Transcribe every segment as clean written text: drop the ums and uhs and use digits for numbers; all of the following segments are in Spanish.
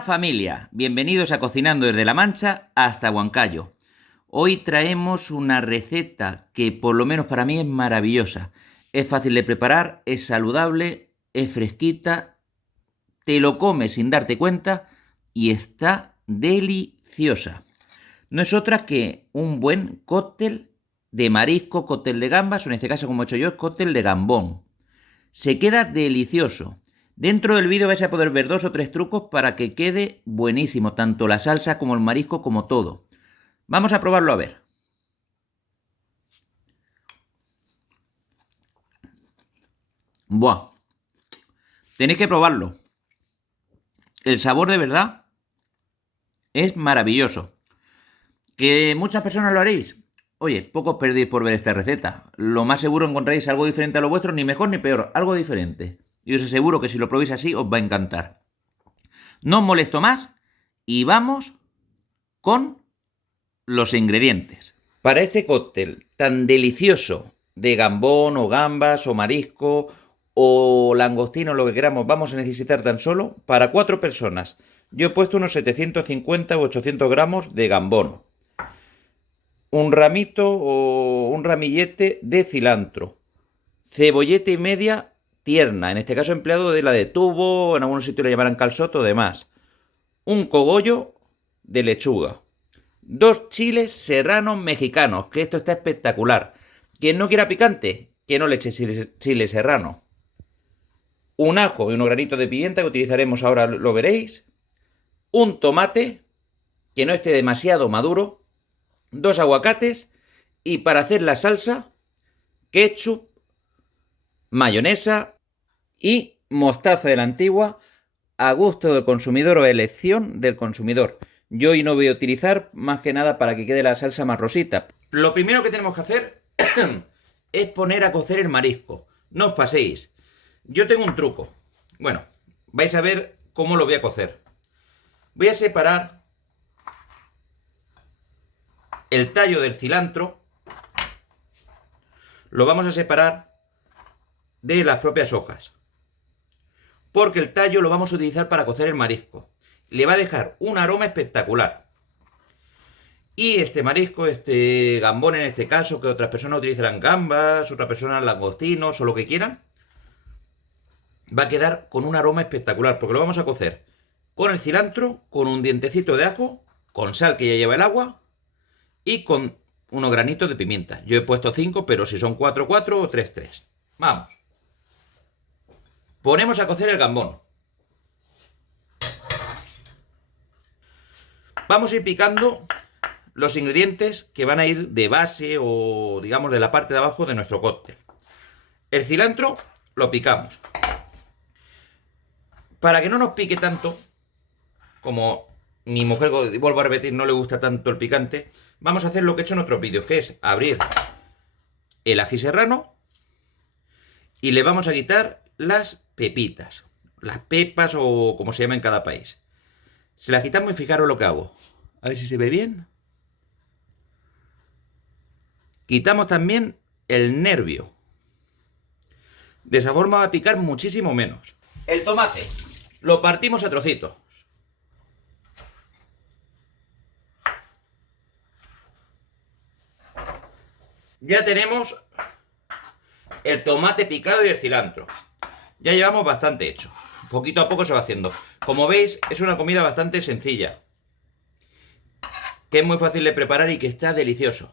Hola familia, bienvenidos a Cocinando desde La Mancha hasta Huancayo. Hoy traemos una receta que por lo menos para mí es maravillosa. Es fácil de preparar, es saludable, es fresquita, te lo comes sin darte cuenta y está deliciosa. No es otra que un buen cóctel de marisco, cóctel de gambas, o en este caso como he hecho yo es cóctel de gambón. Se queda delicioso. Dentro del vídeo vais a poder ver 2 o 3 trucos para que quede buenísimo, tanto la salsa como el marisco como todo. Vamos a probarlo a ver. Buah. Tenéis que probarlo. El sabor de verdad es maravilloso. ¿Que muchas personas lo haréis? Oye, pocos perdéis por ver esta receta. Lo más seguro encontraréis algo diferente a lo vuestro, ni mejor ni peor, algo diferente. Y os aseguro que si lo probéis así os va a encantar. No os molesto más y vamos con los ingredientes. Para este cóctel tan delicioso de gambón o gambas o marisco o langostino, lo que queramos, vamos a necesitar tan solo para 4 personas. Yo he puesto unos 750 u 800 gramos de gambón, un ramito o un ramillete de cilantro, cebolleta y media tierna, en este caso empleado de la de tubo, en algunos sitios le llamarán calzoto o demás, un cogollo de lechuga, 2 chiles serranos mexicanos, que esto está espectacular. Quien no quiera picante, que no le eche chile serrano. Un ajo y unos granitos de pimienta que utilizaremos ahora, lo veréis. Un tomate, que no esté demasiado maduro. 2 aguacates. Y para hacer la salsa, ketchup, mayonesa y mostaza de la antigua, a gusto del consumidor o elección del consumidor. Yo hoy no voy a utilizar más que nada para que quede la salsa más rosita. Lo primero que tenemos que hacer es poner a cocer el marisco. No os paséis. Yo tengo un truco. Bueno, vais a ver cómo lo voy a cocer. Voy a separar el tallo del cilantro. Lo vamos a separar de las propias hojas, porque el tallo lo vamos a utilizar para cocer el marisco. Le va a dejar un aroma espectacular. Y este marisco, este gambón en este caso, que otras personas utilizarán gambas, otras personas langostinos o lo que quieran, va a quedar con un aroma espectacular, porque lo vamos a cocer con el cilantro, con un dientecito de ajo, con sal que ya lleva el agua y con unos granitos de pimienta. Yo he puesto 5, pero si son 4, 4 o 3, 3. Vamos. Ponemos a cocer el gambón. Vamos a ir picando los ingredientes que van a ir de base o digamos de la parte de abajo de nuestro cóctel. El cilantro lo picamos. Para que no nos pique tanto, como mi mujer, vuelvo a repetir, no le gusta tanto el picante, vamos a hacer lo que he hecho en otros vídeos, que es abrir el ají serrano y le vamos a quitar las pepitas, las pepas o como se llama en cada país. Se las quitamos y fijaros lo que hago. A ver si se ve bien. Quitamos también el nervio. De esa forma va a picar muchísimo menos. El tomate lo partimos a trocitos. Ya tenemos el tomate picado y el cilantro. Ya llevamos bastante hecho. Poquito a poco se va haciendo. Como veis, es una comida bastante sencilla, que es muy fácil de preparar y que está delicioso.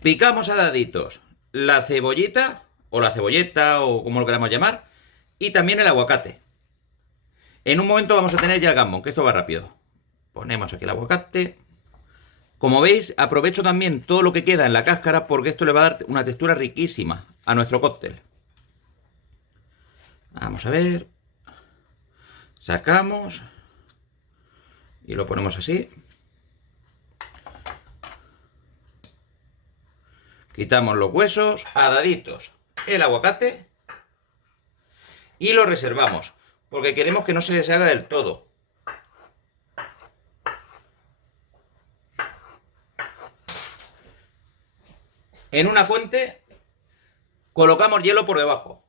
Picamos a daditos la cebollita, o la cebolleta, o como lo queramos llamar, y también el aguacate. En un momento vamos a tener ya el gambón, que esto va rápido. Ponemos aquí el aguacate. Como veis, aprovecho también todo lo que queda en la cáscara, porque esto le va a dar una textura riquísima a nuestro cóctel. Vamos a ver. Sacamos y lo ponemos así. Quitamos los huesos, a daditos el aguacate y lo reservamos, porque queremos que no se deshaga del todo. En una fuente colocamos hielo por debajo.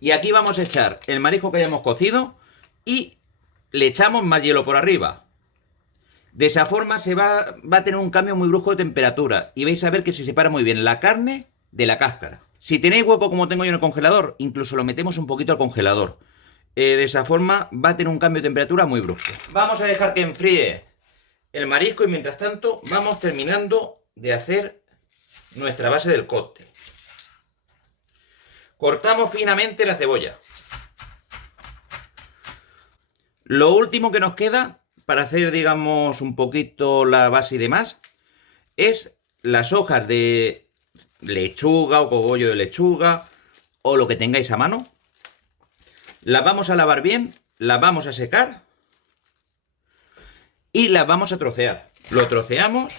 Y aquí vamos a echar el marisco que hayamos cocido y le echamos más hielo por arriba. De esa forma va a tener un cambio muy brusco de temperatura y vais a ver que se separa muy bien la carne de la cáscara. Si tenéis hueco como tengo yo en el congelador, incluso lo metemos un poquito al congelador. De esa forma va a tener un cambio de temperatura muy brusco. Vamos a dejar que enfríe el marisco y mientras tanto vamos terminando de hacer nuestra base del cóctel. Cortamos finamente la cebolla. Lo último que nos queda para hacer, digamos, un poquito la base y demás, es las hojas de lechuga o cogollo de lechuga o lo que tengáis a mano. Las vamos a lavar bien, las vamos a secar y las vamos a trocear. Lo troceamos.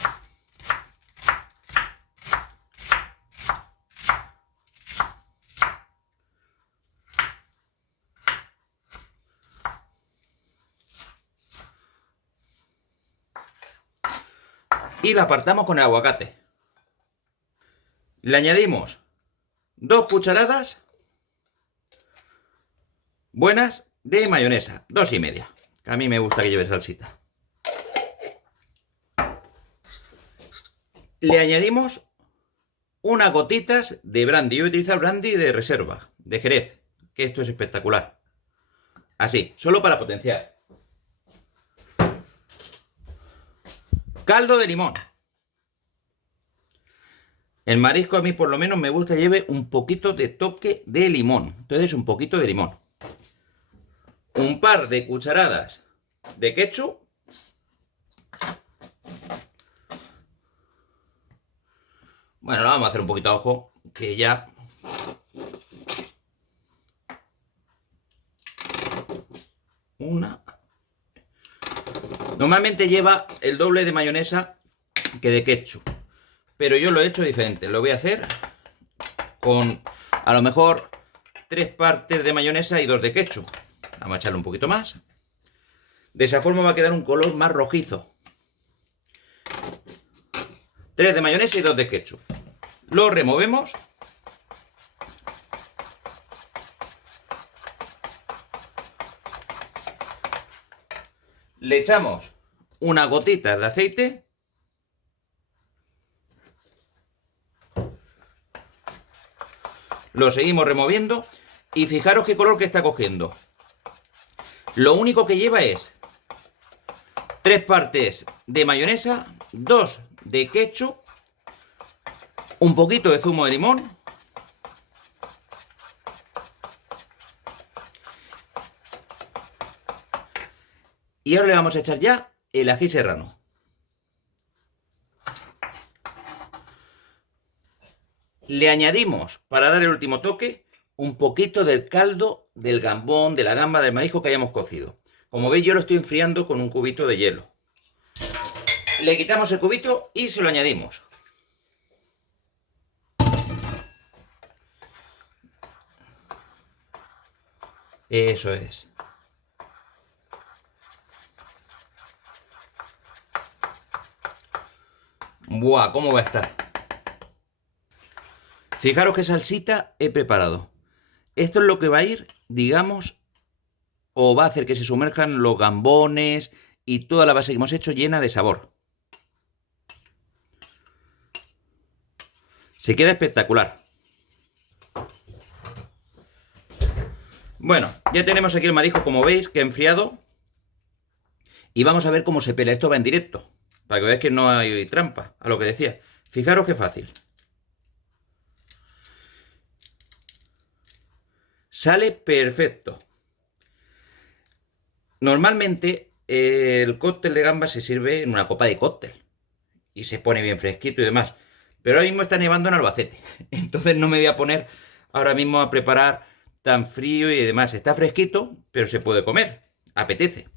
Y la apartamos con el aguacate. Le añadimos 2 cucharadas buenas de mayonesa, 2,5. A mí me gusta que lleve salsita. Le añadimos unas gotitas de brandy. Yo voy a utilizar brandy de reserva, de Jerez, que esto es espectacular. Así, solo para potenciar. Caldo de limón. El marisco a mí por lo menos me gusta que lleve un poquito de toque de limón. Entonces un poquito de limón. Un par de cucharadas de ketchup. Bueno, lo vamos a hacer un poquito a ojo, que ya... Una... Normalmente lleva el doble de mayonesa que de ketchup. Pero yo lo he hecho diferente. Lo voy a hacer con a lo mejor 3 partes de mayonesa y 2 de ketchup. Vamos a echarle un poquito más. De esa forma va a quedar un color más rojizo. 3 de mayonesa y 2 de ketchup. Lo removemos. Le echamos unas gotitas de aceite. Lo seguimos removiendo. Y fijaros qué color que está cogiendo. Lo único que lleva es 3 partes de mayonesa, 2 de ketchup, un poquito de zumo de limón y ahora le vamos a echar ya el ají serrano. Le añadimos, para dar el último toque, un poquito del caldo del gambón, de la gamba, del marisco que hayamos cocido. Como veis, yo lo estoy enfriando con un cubito de hielo. Le quitamos el cubito y se lo añadimos. Eso es. ¡Buah! ¿Cómo va a estar? Fijaros qué salsita he preparado. Esto es lo que va a ir, digamos, o va a hacer que se sumerjan los gambones y toda la base que hemos hecho llena de sabor. Se queda espectacular. Bueno, ya tenemos aquí el marisco, como veis, que ha enfriado. Y vamos a ver cómo se pela. Esto va en directo, para que veáis que no hay trampa, a lo que decía. Fijaros qué fácil. Sale perfecto. Normalmente el cóctel de gambas se sirve en una copa de cóctel. Y se pone bien fresquito y demás. Pero ahora mismo está nevando en Albacete. Entonces no me voy a poner ahora mismo a preparar tan frío y demás. Está fresquito, pero se puede comer. Apetece.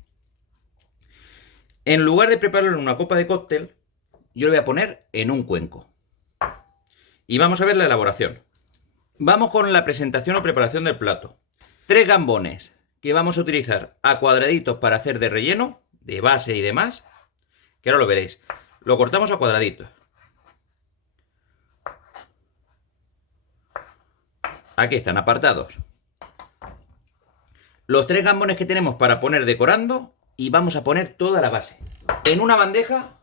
En lugar de prepararlo en una copa de cóctel, yo lo voy a poner en un cuenco. Y vamos a ver la elaboración. Vamos con la presentación o preparación del plato. 3 gambones que vamos a utilizar a cuadraditos para hacer de relleno, de base y demás. Que ahora lo veréis. Lo cortamos a cuadraditos. Aquí están apartados. los 3 gambones que tenemos para poner decorando y vamos a poner toda la base. En una bandeja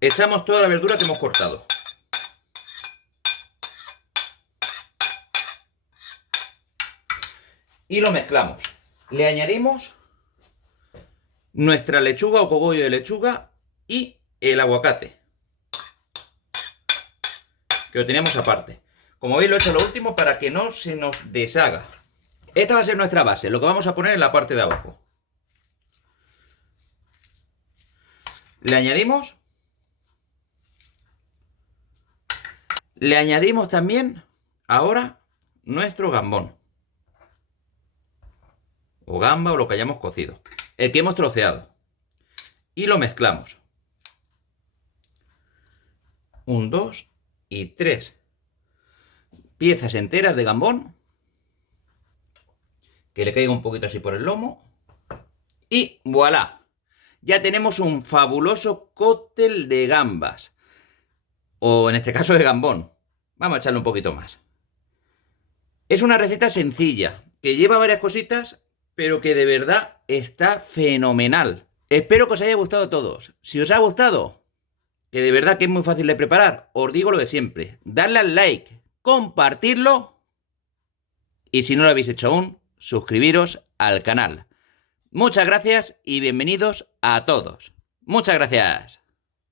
echamos toda la verdura que hemos cortado. Y lo mezclamos. Le añadimos nuestra lechuga o cogollo de lechuga y el aguacate, que lo tenemos aparte. Como veis, lo he hecho lo último para que no se nos deshaga. Esta va a ser nuestra base, lo que vamos a poner en la parte de abajo. Le añadimos también ahora nuestro gambón. O gamba o lo que hayamos cocido. El que hemos troceado. Y lo mezclamos. 1, 2 y 3 piezas enteras de gambón. Que le caiga un poquito así por el lomo. Y voilà. Ya tenemos un fabuloso cóctel de gambas. O en este caso de gambón. Vamos a echarle un poquito más. Es una receta sencilla, que lleva varias cositas, pero que de verdad está fenomenal. Espero que os haya gustado a todos. Si os ha gustado, que de verdad que es muy fácil de preparar, os digo lo de siempre. Darle al like, compartirlo y si no lo habéis hecho aún, suscribiros al canal. Muchas gracias y bienvenidos a todos. Muchas gracias.